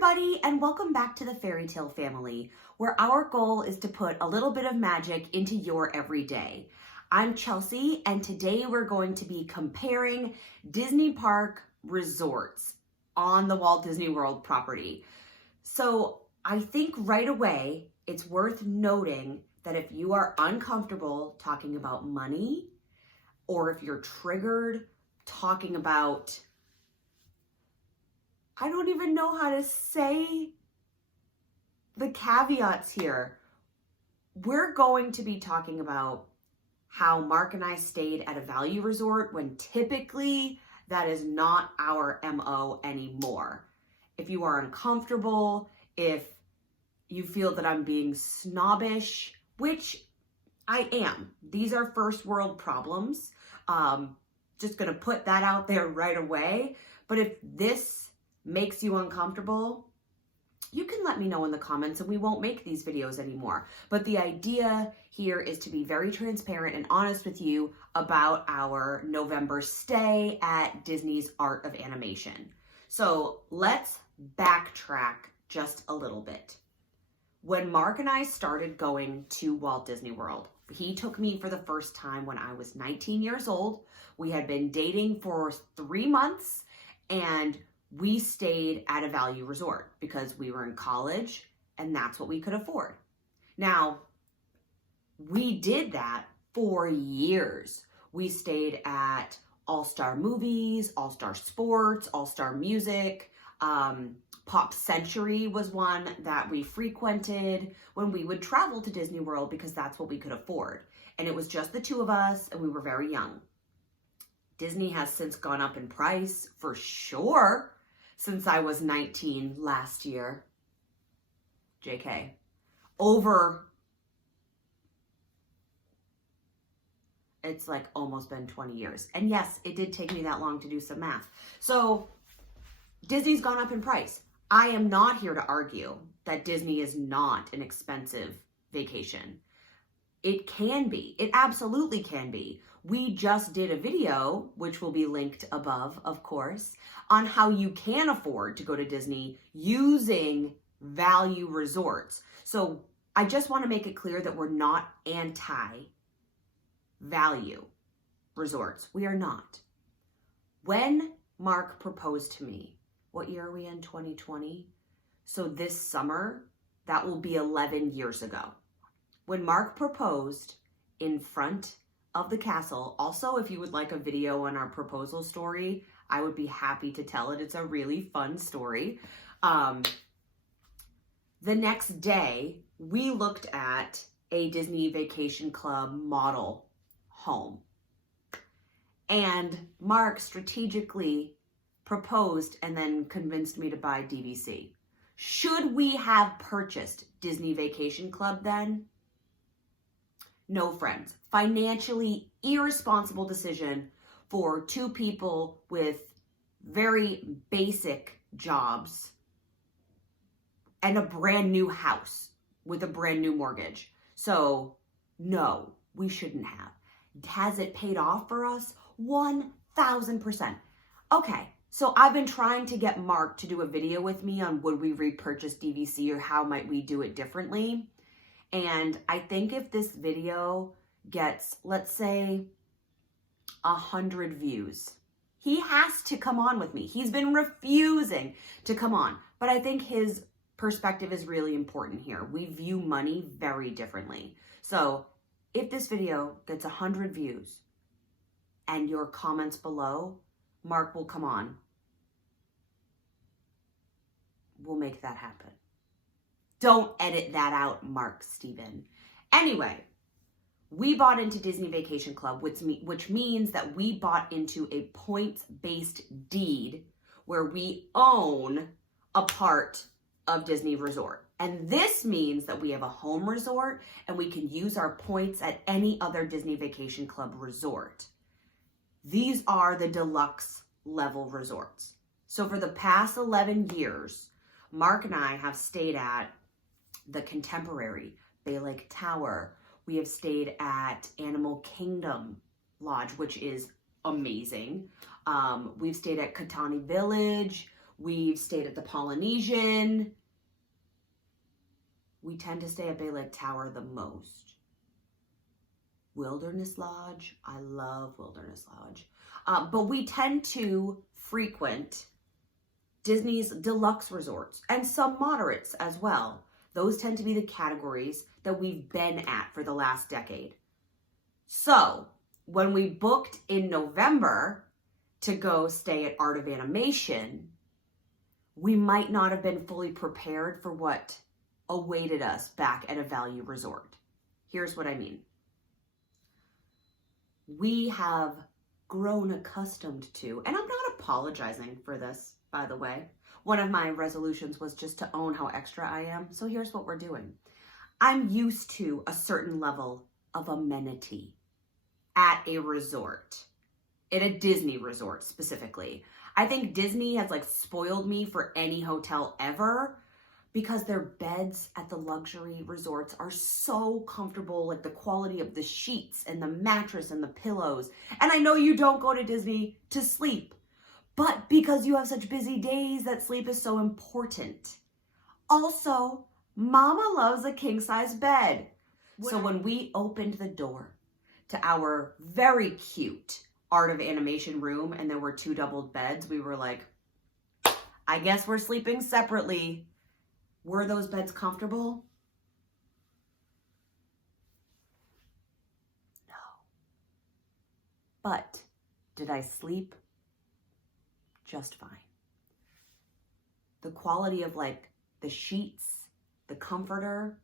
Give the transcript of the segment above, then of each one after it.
everybody, and welcome back to the Fairy Tale family, where our goal is to put a little bit of magic into your everyday. I'm Chelsea, and today we're going to be comparing Disney park resorts on the Walt Disney World property. So I think right away, it's worth noting that if you are uncomfortable talking about money, or if you're triggered talking about, I don't even know how to say the caveats here. We're going to be talking about how Mark and I stayed at a value resort when typically that is not our MO anymore. If you are uncomfortable, if you feel that I'm being snobbish, which I am. These are first world problems. Just gonna put that out there right away. But if this makes you uncomfortable, you can let me know in the comments and we won't make these videos anymore. But the idea here is to be very transparent and honest with you about our November stay at Disney's Art of Animation. So let's backtrack just a little bit. When Mark and I started going to Walt Disney World, he took me for the first time when I was 19 years old. We had been dating for 3 months and we stayed at a value resort because we were in college and that's what we could afford. Now, we did that for years. We stayed at All-Star Movies, All-Star Sports, All-Star Music. Pop Century was one that we frequented when we would travel to Disney World because that's what we could afford. And it was just the two of us and we were very young. Disney has since gone up in price for sure since I was 19 last year. JK. It's like almost been 20 years. And yes, it did take me that long to do some math. So Disney's gone up in price. I am not here to argue that Disney is not an expensive vacation. It can be. It absolutely can be. We just did a video, which will be linked above, of course, on how you can afford to go to Disney using value resorts. So I just want to make it clear that we're not anti-value resorts. We are not. When Mark proposed to me, what year are we in? 2020? So this summer, that will be 11 years ago. When Mark proposed in front of the castle, also if you would like a video on our proposal story, I would be happy to tell it. It's a really fun story. The next day, we looked at a Disney Vacation Club model home. And Mark strategically proposed and then convinced me to buy DVC. Should we have purchased Disney Vacation Club then? No, friends. Financially irresponsible decision for two people with very basic jobs and a brand new house with a brand new mortgage. So no, we shouldn't have. Has it paid off for us? 1000%. Okay. So I've been trying to get Mark to do a video with me on would we repurchase DVC or how might we do it differently. And I think if this video gets, let's say, 100 views, he has to come on with me. He's been refusing to come on. But I think his perspective is really important here. We view money very differently. So if this video gets 100 views and your comments below, Mark will come on. We'll make that happen. Don't edit that out, Mark Steven. Anyway, we bought into Disney Vacation Club, which means that we bought into a points-based deed where we own a part of Disney Resort. And this means that we have a home resort and we can use our points at any other Disney Vacation Club resort. These are the deluxe level resorts. So for the past 11 years, Mark and I have stayed at the Contemporary, Bay Lake Tower. We have stayed at Animal Kingdom Lodge, which is amazing. We've stayed at Katani Village. We've stayed at the Polynesian. We tend to stay at Bay Lake Tower the most. Wilderness Lodge. I love Wilderness Lodge. But we tend to frequent Disney's deluxe resorts and some moderates as well. Those tend to be the categories that we've been at for the last decade. So when we booked in November to go stay at Art of Animation, we might not have been fully prepared for what awaited us back at a value resort. Here's what I mean. We have grown accustomed to, and I'm not apologizing for this, by the way. One of my resolutions was just to own how extra I am. So here's what we're doing. I'm used to a certain level of amenity at a resort, at a Disney resort specifically. I think Disney has like spoiled me for any hotel ever because their beds at the luxury resorts are so comfortable, like the quality of the sheets and the mattress and the pillows. And I know you don't go to Disney to sleep, but because you have such busy days, that sleep is so important. Also, Mama loves a king-size bed. So when we opened the door to our very cute Art of Animation room and there were 2 doubled beds, we were like, I guess we're sleeping separately. Were those beds comfortable? No. But did I sleep? Just fine. The quality of like the sheets, the comforter,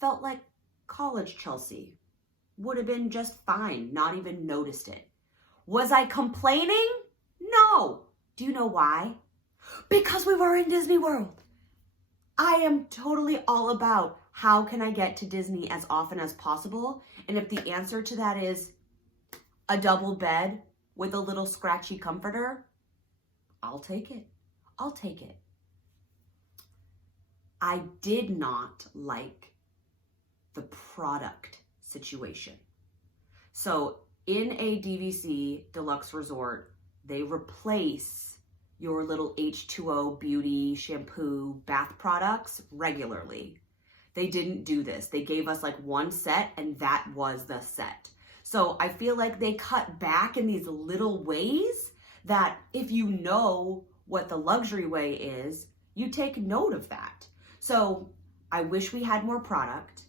felt like college Chelsea. Would have been just fine, not even noticed it. Was I complaining? No. Do you know why? Because we were in Disney World. I am totally all about how can I get to Disney as often as possible. And if the answer to that is a double bed with a little scratchy comforter, I'll take it. I'll take it. I did not like the product situation. So in a DVC deluxe resort, they replace your little H2O beauty shampoo bath products regularly. They didn't do this. They gave us like one set and that was the set. So I feel like they cut back in these little ways that if you know what the luxury way is, you take note of that. So I wish we had more product.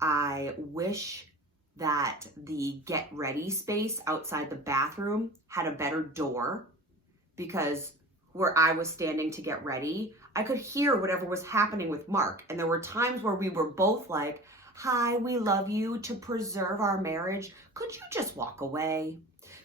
I wish that the get ready space outside the bathroom had a better door, because where I was standing to get ready, I could hear whatever was happening with Mark. And there were times where we were both like, hi, we love you, to preserve our marriage. Could you just walk away?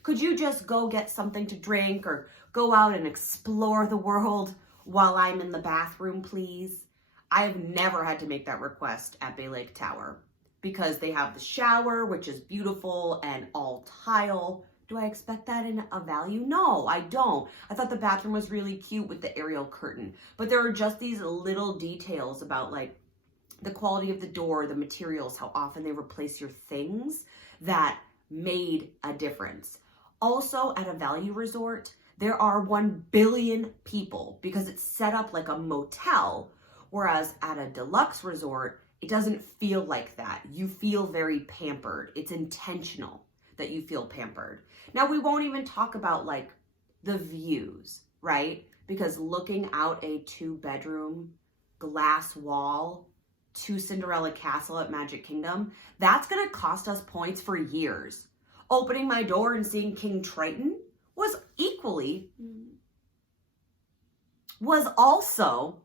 Could you just go get something to drink or go out and explore the world while I'm in the bathroom, please? I have never had to make that request at Bay Lake Tower because they have the shower, which is beautiful and all tile. Do I expect that in a value? No, I don't. I thought the bathroom was really cute with the Ariel curtain, but there are just these little details about like the quality of the door, the materials, how often they replace your things that made a difference. Also at a value resort, there are 1 billion people because it's set up like a motel, whereas at a deluxe resort, it doesn't feel like that. You feel very pampered. It's intentional that you feel pampered. Now, we won't even talk about like the views, right? Because looking out a 2-bedroom glass wall to Cinderella Castle at Magic Kingdom, that's gonna cost us points for years. Opening my door and seeing King Triton was also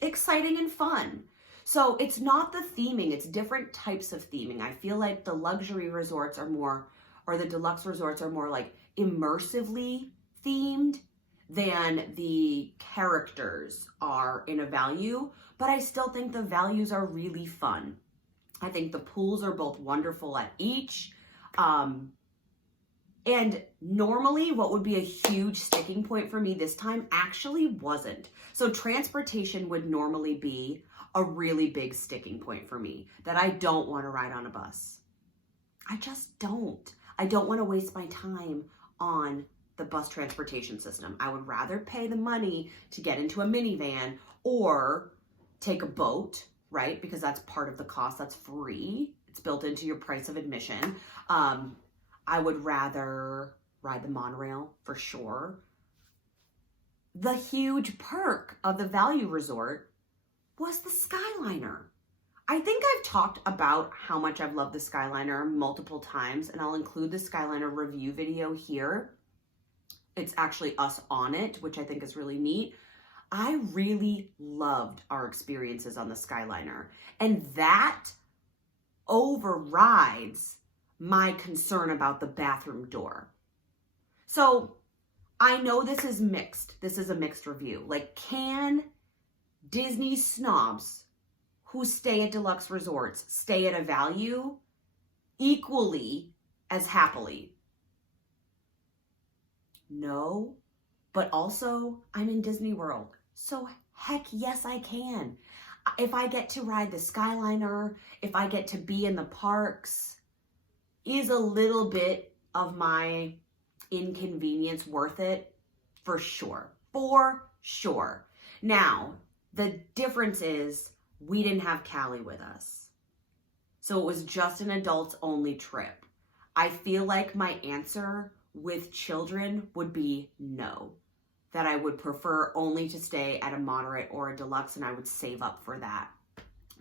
exciting and fun. So it's not the theming, it's different types of theming. I feel like the luxury resorts are more, or the deluxe resorts are more like immersively themed than the characters are in a value, but I still think the values are really fun. I think the pools are both wonderful at each. And normally what would be a huge sticking point for me this time actually wasn't. So transportation would normally be a really big sticking point for me, that I don't want to ride on a bus. I just don't. I don't want to waste my time on the bus transportation system. I would rather pay the money to get into a minivan or take a boat, right? Because that's part of the cost. That's free. It's built into your price of admission. I would rather ride the monorail for sure. The huge perk of the value resort was the Skyliner. I think I've talked about how much I've loved the Skyliner multiple times, and I'll include the Skyliner review video here. It's actually us on it, which I think is really neat. I really loved our experiences on the Skyliner, and that overrides my concern about the bathroom door. So I know this is mixed. This is a mixed review. Like, can Disney snobs who stay at deluxe resorts stay at a value equally as happily? No, but also I'm in Disney World, so heck yes I can. If I get to ride the Skyliner, if I get to be in the parks, is a little bit of my inconvenience worth it? For sure, for sure. Now, the difference is we didn't have Callie with us. So it was just an adults only trip. I feel like my answer with children would be no. That I would prefer only to stay at a moderate or a deluxe, and I would save up for that.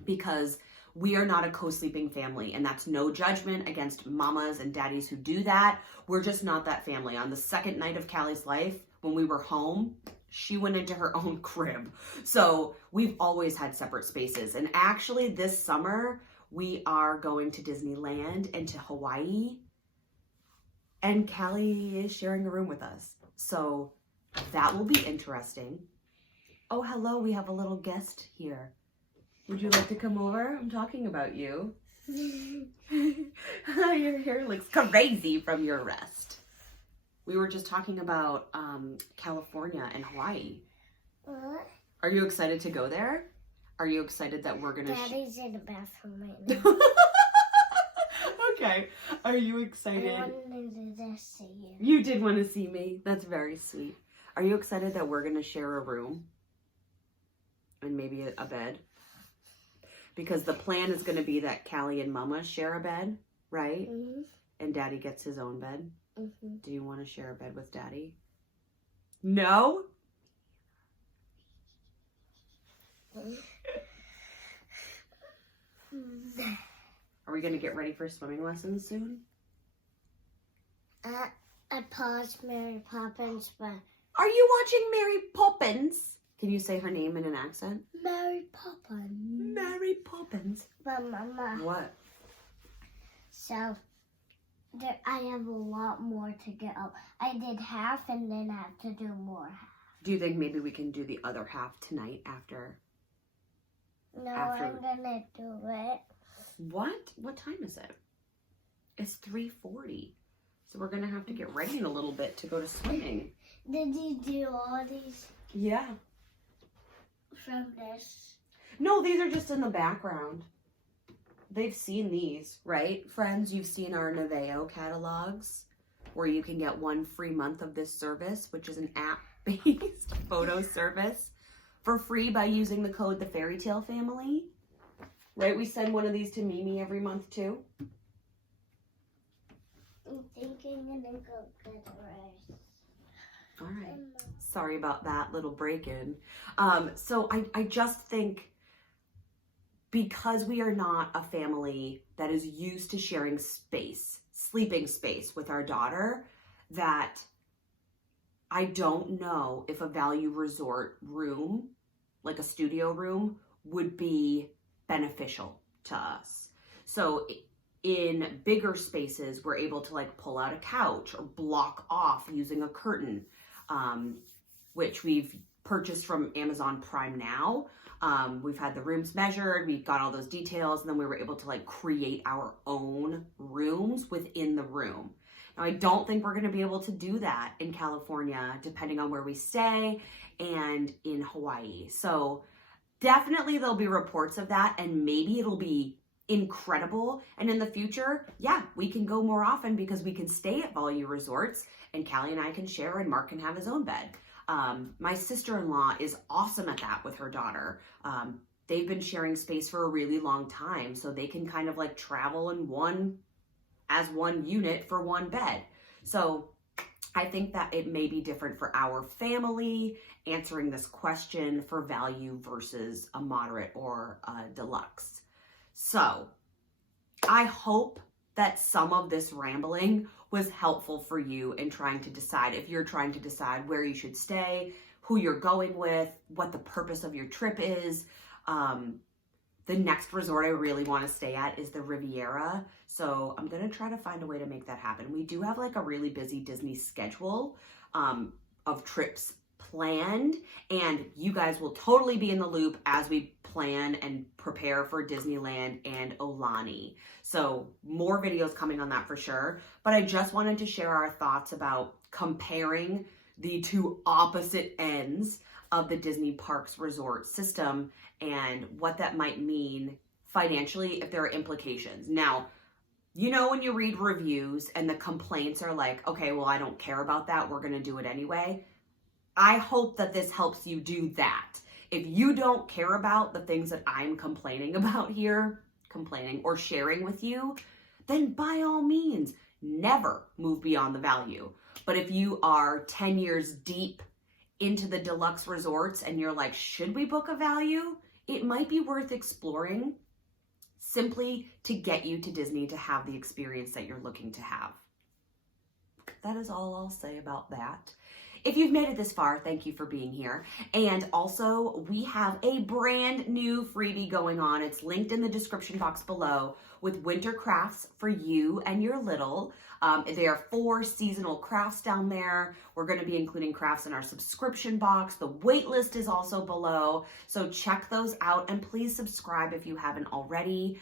Because we are not a co-sleeping family, and that's no judgment against mamas and daddies who do that. We're just not that family. On the second night of Callie's life, when we were home, she went into her own crib. So we've always had separate spaces. And actually this summer, we are going to Disneyland and to Hawaii. And Callie is sharing a room with us. So that will be interesting. Oh, hello, we have a little guest here. Would you like to come over? I'm talking about you. Your hair looks crazy from your rest. We were just talking about California and Hawaii. What? Are you excited to go there? Are you excited that we're going to... Daddy's in the bathroom right now. Okay. Are you excited? I wanted to see you. You did want to see me. That's very sweet. Are you excited that we're going to share a room? And maybe a bed? Because the plan is going to be that Callie and Mama share a bed, right? Mm-hmm. And Daddy gets his own bed. Mm-hmm. Do you want to share a bed with Daddy? No? Are we going to get ready for swimming lessons soon? I paused Mary Poppins, but... Are you watching Mary Poppins? Can you say her name in an accent? Mary Poppins. Mary Poppins. But Mama... What? So, I have a lot more to get up. I did half and then I have to do more half. Do you think maybe we can do the other half tonight after? No, I'm gonna do it. What? What time is it? It's 3:40. So we're gonna have to get ready in a little bit to go to swimming. Did you do all these? Yeah. From this? No, these are just in the background. They've seen these, right? Friends, you've seen our Naveo catalogs where you can get 1 free month of this service, which is an app-based photo service for free by using the code The Fairy Tale Family. Right? We send one of these to Mimi every month too. I'm thinking I'm gonna go get a rest. All right. Sorry about that little break-in. So I just think because we are not a family that is used to sharing space, sleeping space with our daughter, that I don't know if a value resort room, like a studio room, would be beneficial to us. So in bigger spaces, we're able to like pull out a couch or block off using a curtain, which we've purchased from Amazon Prime now. We've had the rooms measured, we've got all those details, and then we were able to like create our own rooms within the room. Now, I don't think we're going to be able to do that in California, depending on where we stay, and in Hawaii. So definitely there'll be reports of that, and maybe it'll be incredible. And in the future, yeah, we can go more often because we can stay at value resorts and Callie and I can share and Mark can have his own bed. My sister-in-law is awesome at that with her daughter. They've been sharing space for a really long time, so they can kind of like travel in one unit for one bed. So I think that it may be different for our family answering this question for value versus a moderate or a deluxe. So I hope that some of this rambling was helpful for you in trying to decide, if you're trying to decide where you should stay, who you're going with, what the purpose of your trip is. The next resort I really want to stay at is the Riviera. So I'm going to try to find a way to make that happen. We do have like a really busy Disney schedule of trips planned, and you guys will totally be in the loop as we plan and prepare for Disneyland and Aulani. So more videos coming on that for sure. But I just wanted to share our thoughts about comparing the two opposite ends of the Disney Parks resort system and what that might mean financially if there are implications. Now, you know, when you read reviews and the complaints are like, okay, well, I don't care about that, we're going to do it anyway. I hope that this helps you do that. If you don't care about the things that I'm complaining about here, or sharing with you, then by all means, never move beyond the value. But if you are 10 years deep into the deluxe resorts and you're like, should we book a value? It might be worth exploring simply to get you to Disney to have the experience that you're looking to have. That is all I'll say about that. If you've made it this far, thank you for being here. And also, we have a brand new freebie going on. It's linked in the description box below with winter crafts for you and your little. There are 4 seasonal crafts down there. We're going to be including crafts in our subscription box. The wait list is also below. So check those out and please subscribe if you haven't already.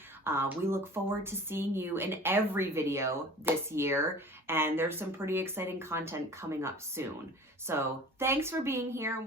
We look forward to seeing you in every video this year. And there's some pretty exciting content coming up soon. So thanks for being here.